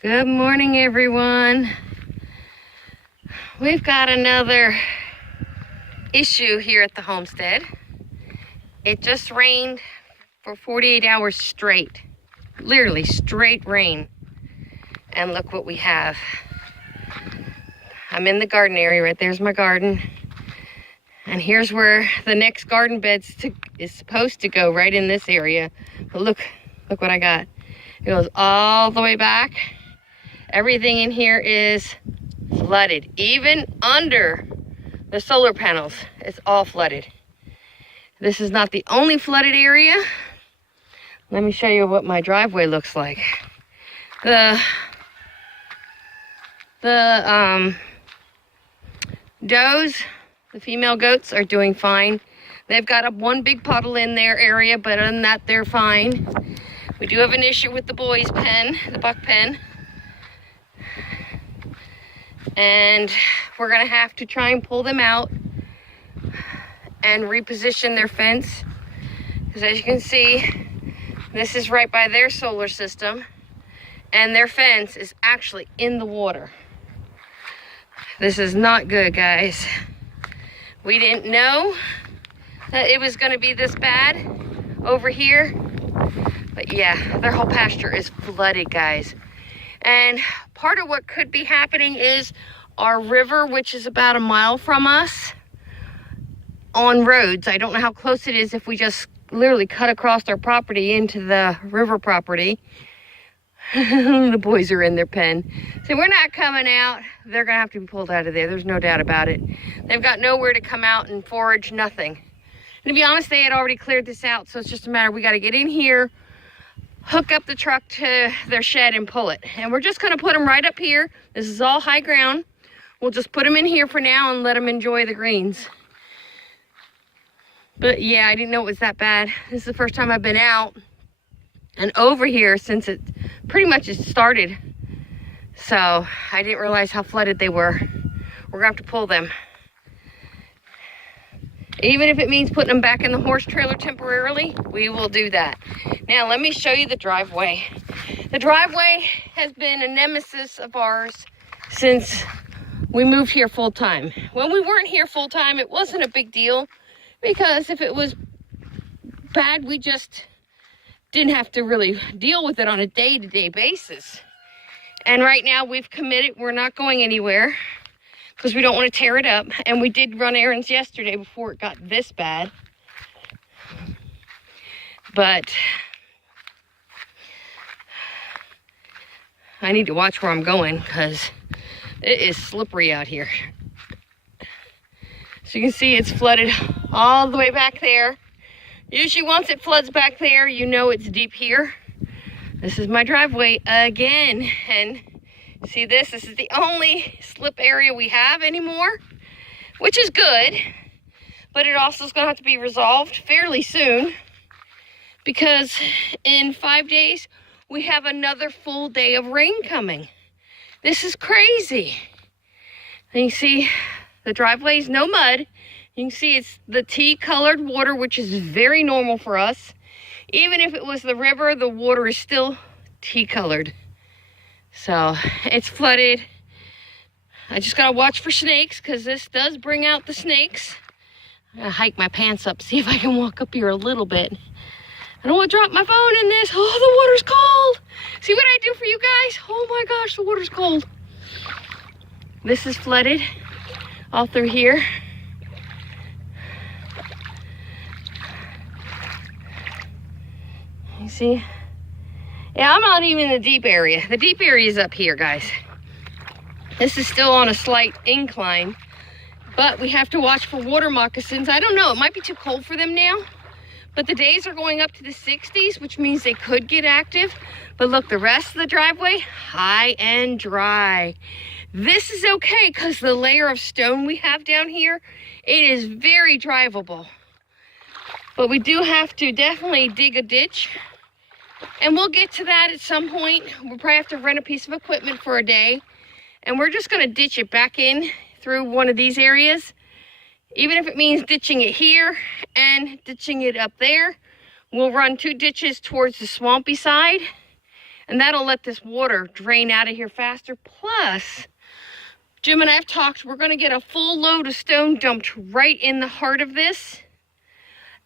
Good morning, everyone. We've got another issue here at the homestead. It just rained for 48 hours straight, literally straight rain. And look what we have. I'm in the garden area, right there's my garden. And here's where the next garden bed is supposed to go, right in this area. But look what I got. It goes all the way back. Everything in here is flooded. Even under the solar panels, it's all flooded. This is not the only flooded area. Let me show you what my driveway looks like. The does, the female goats, are doing fine. They've got one big puddle in their area, but other than that, they're fine. We do have an issue with the boys' pen, the buck pen. And we're gonna have to try and pull them out and reposition their fence. Because as you can see, this is right by their solar system, and their fence is actually in the water. This is not good, guys. We didn't know that it was gonna be this bad over here. But yeah, their whole pasture is flooded, guys. And part of what could be happening is our river, which is about a mile from us, on roads. I don't know how close it is if we just literally cut across our property into the river property. The boys are in their pen. So we're not coming out. They're gonna have to be pulled out of there. There's no doubt about it. They've got nowhere to come out and forage, nothing. And to be honest, they had already cleared this out. So it's just a matter, we gotta get in here, hook up the truck to their shed and pull it. And we're just gonna put them right up here. This is all high ground. We'll just put them in here for now and let them enjoy the greens. But yeah, I didn't know it was that bad. This is the first time I've been out and over here since it pretty much has started. So I didn't realize how flooded they were. We're gonna have to pull them. Even if it means putting them back in the horse trailer temporarily, we will do that. Now, let me show you the driveway. The driveway has been a nemesis of ours since we moved here full time. When we weren't here full time, it wasn't a big deal because if it was bad, we just didn't have to really deal with it on a day-to-day basis. And right now we've committed, we're not going anywhere, because we don't want to tear it up. And we did run errands yesterday before it got this bad. But I need to watch where I'm going because it is slippery out here. So you can see it's flooded all the way back there. Usually once it floods back there, you know it's deep here. This is my driveway again. And see this is the only slip area we have anymore, which is good, but it also is gonna have to be resolved fairly soon because in 5 days, we have another full day of rain coming. This is crazy. And you see the driveway's no mud. You can see it's the tea-colored water, which is very normal for us. Even if it was the river, the water is still tea-colored. So it's flooded. I just gotta watch for snakes because this does bring out the snakes. I'm gonna hike my pants up, see if I can walk up here a little bit. I don't want to drop my phone in this. Oh, the water's cold. See what I do for you guys? Oh my gosh, the water's cold. This is flooded all through here. You see? Yeah, I'm not even in the deep area. The deep area is up here, guys. This is still on a slight incline, but we have to watch for water moccasins. I don't know, it might be too cold for them now, but the days are going up to the 60s, which means they could get active. But look, the rest of the driveway, high and dry. This is okay because the layer of stone we have down here, it is very drivable. But we do have to definitely dig a ditch. And we'll get to that at some point. We'll probably have to rent a piece of equipment for a day. And we're just gonna ditch it back in through one of these areas. Even if it means ditching it here and ditching it up there. We'll run 2 ditches towards the swampy side. And that'll let this water drain out of here faster. Plus, Jim and I have talked, we're going to get a full load of stone dumped right in the heart of this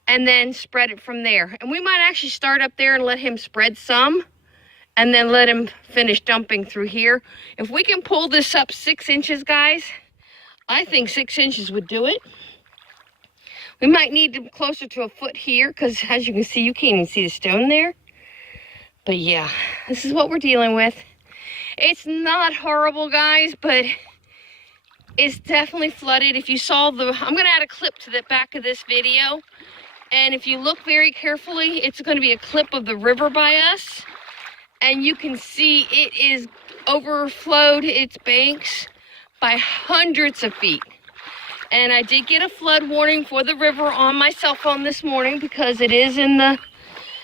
and then spread it from there. And we might actually start up there and let him spread some and then let him finish dumping through here. If we can pull this up 6 inches, guys, I think 6 inches would do it. We might need to closer to a foot here because, as you can see, you can't even see the stone there. But yeah, this is what we're dealing with. It's not horrible, guys, but it's definitely flooded. If you saw I'm going to add a clip to the back of this video. And if you look very carefully, it's going to be a clip of the river by us. And you can see it is overflowed its banks by hundreds of feet. And I did get a flood warning for the river on my cell phone this morning because it is in the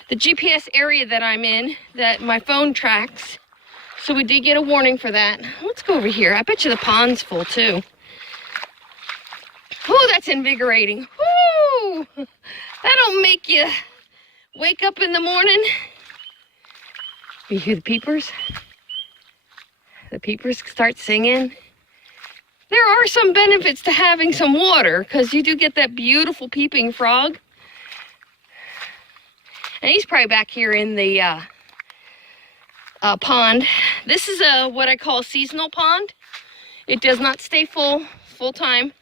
GPS area that I'm in, that my phone tracks. So we did get a warning for that. Let's go over here. I bet you the pond's full too. Oh, that's invigorating. Woo! That'll make you wake up in the morning. You hear the peepers? The peepers start singing. There are some benefits to having some water because you do get that beautiful peeping frog. And he's probably back here in the pond. This is what I call a seasonal pond. It does not stay full time.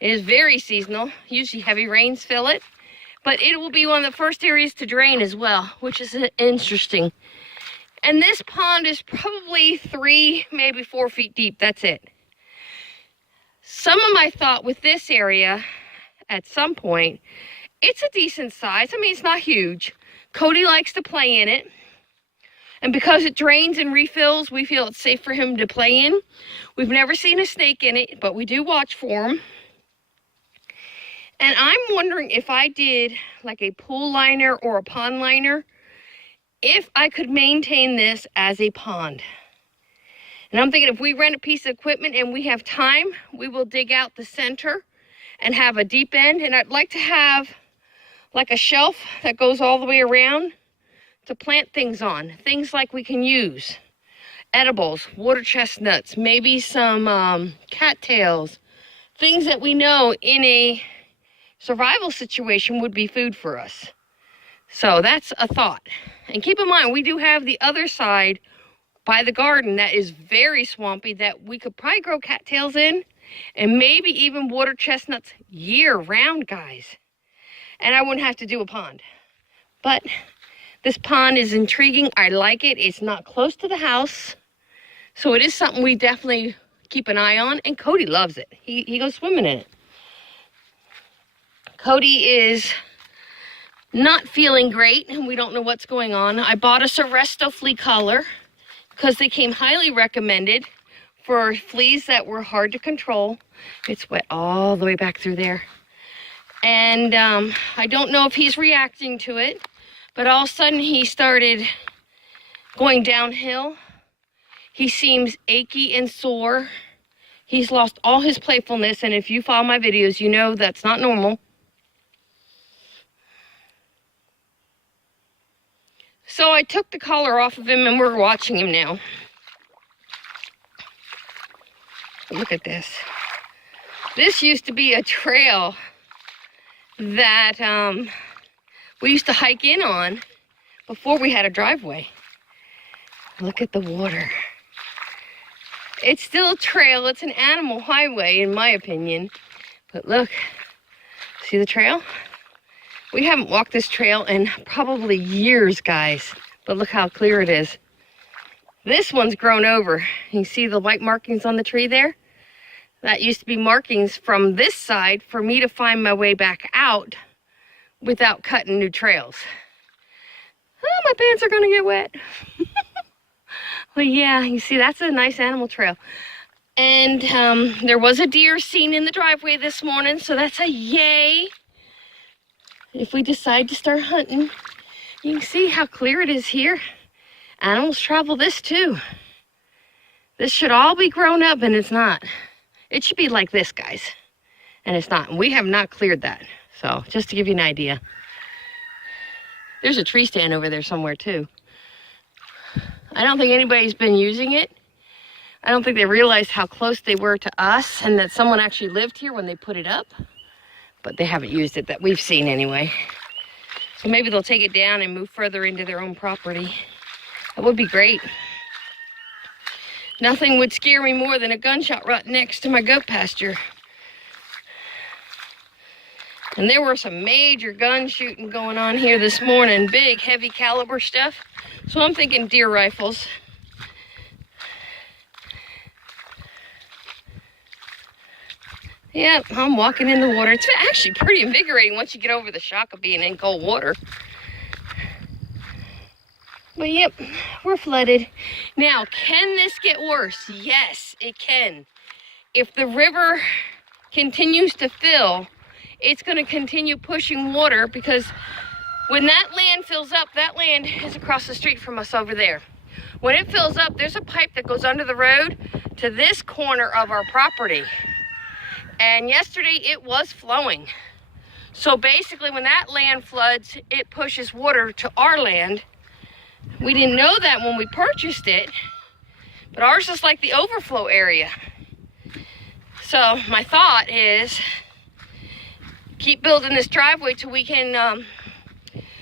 It is very seasonal. Usually heavy rains fill it. But it will be one of the first areas to drain as well, which is interesting. And this pond is probably 3, maybe 4 feet deep. That's it. Some of my thought with this area, at some point, it's a decent size. I mean, it's not huge. Cody likes to play in it. And because it drains and refills, we feel it's safe for him to play in. We've never seen a snake in it, but we do watch for them. And I'm wondering if I did like a pool liner or a pond liner, if I could maintain this as a pond. And I'm thinking if we rent a piece of equipment and we have time, we will dig out the center and have a deep end. And I'd like to have like a shelf that goes all the way around to plant things on. Things like we can use. Edibles, water chestnuts, maybe some cattails. Things that we know in a survival situation would be food for us. So that's a thought. And keep in mind, we do have the other side by the garden that is very swampy that we could probably grow cattails in and maybe even water chestnuts year round, guys. And I wouldn't have to do a pond. But this pond is intriguing. I like it. It's not close to the house. So it is something we definitely keep an eye on. And Cody loves it. He goes swimming in it. Cody is not feeling great and we don't know what's going on. I bought a Seresto flea collar because they came highly recommended for fleas that were hard to control. It's wet all the way back through there. And I don't know if he's reacting to it, but all of a sudden he started going downhill. He seems achy and sore. He's lost all his playfulness, and if you follow my videos, you know that's not normal. So I took the collar off of him and we're watching him now. Look at this. This used to be a trail that we used to hike in on before we had a driveway. Look at the water. It's still a trail. It's an animal highway, in my opinion. But look, see the trail? We haven't walked this trail in probably years, guys. But look how clear it is. This one's grown over. You see the white markings on the tree there? That used to be markings from this side for me to find my way back out without cutting new trails. Oh, my pants are gonna get wet. Well, yeah, you see, that's a nice animal trail. And there was a deer seen in the driveway this morning, so that's a yay. If we decide to start hunting, you can see how clear it is here. Animals travel this too. This should all be grown up, and it's not. It should be like this, guys. And it's not. And we have not cleared that. So, just to give you an idea. There's a tree stand over there somewhere too. I don't think anybody's been using it. I don't think they realized how close they were to us and that someone actually lived here when they put it up. But they haven't used it that we've seen anyway. So maybe they'll take it down and move further into their own property. That would be great. Nothing would scare me more than a gunshot right next to my goat pasture. And there were some major gun shooting going on here this morning. Big, heavy caliber stuff. So I'm thinking deer rifles. Yep, I'm walking in the water. It's actually pretty invigorating once you get over the shock of being in cold water. But yep, we're flooded. Now, can this get worse? Yes, it can. If the river continues to fill, it's going to continue pushing water, because when that land fills up, that land is across the street from us over there. When it fills up, there's a pipe that goes under the road to this corner of our property. And yesterday it was flowing. So basically when that land floods, it pushes water to our land. We didn't know that when we purchased it, but ours is like the overflow area. So my thought is keep building this driveway till we can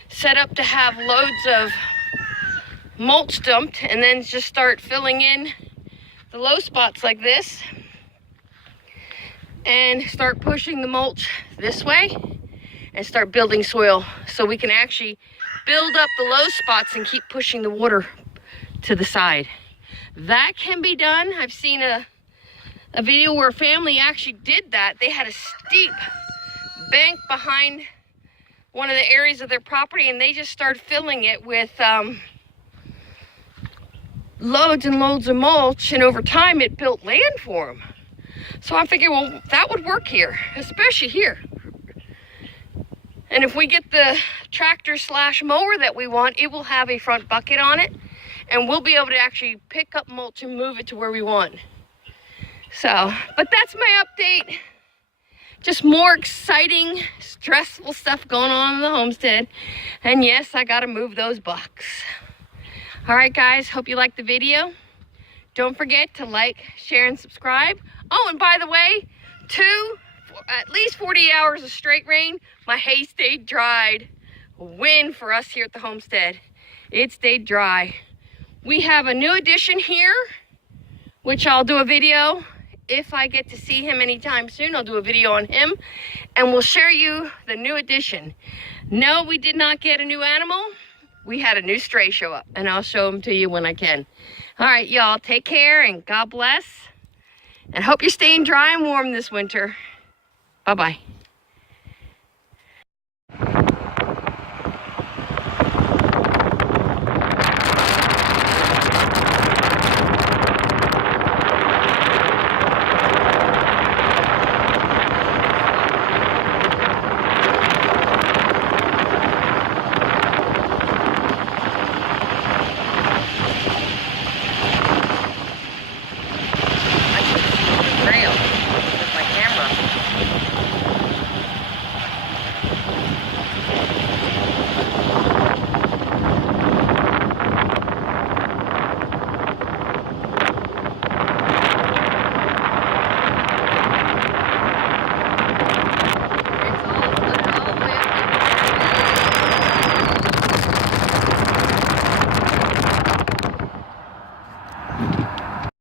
set up to have loads of mulch dumped, and then just start filling in the low spots like this and start pushing the mulch this way and start building soil so we can actually build up the low spots and keep pushing the water to the side. That can be done. I've seen a video where a family actually did that. They had a steep bank behind one of the areas of their property, and they just started filling it with loads and loads of mulch, and over time it built land for them. So I'm thinking, well, that would work here, especially here. And if we get the tractor / mower that we want, it will have a front bucket on it, and we'll be able to actually pick up mulch and move it to where we want. So, but that's my update. Just more exciting, stressful stuff going on in the homestead. And yes, I gotta move those bucks. All right, guys, hope you liked the video. Don't forget to like, share, and subscribe. Oh, and by the way, at least 48 hours of straight rain, my hay stayed dried. A win for us here at the homestead. It stayed dry. We have a new addition here, which I'll do a video. If I get to see him anytime soon, I'll do a video on him, and we'll share you the new addition. No, we did not get a new animal. We had a new stray show up, and I'll show him to you when I can. All right, y'all, take care, and God bless. And hope you're staying dry and warm this winter. Bye-bye.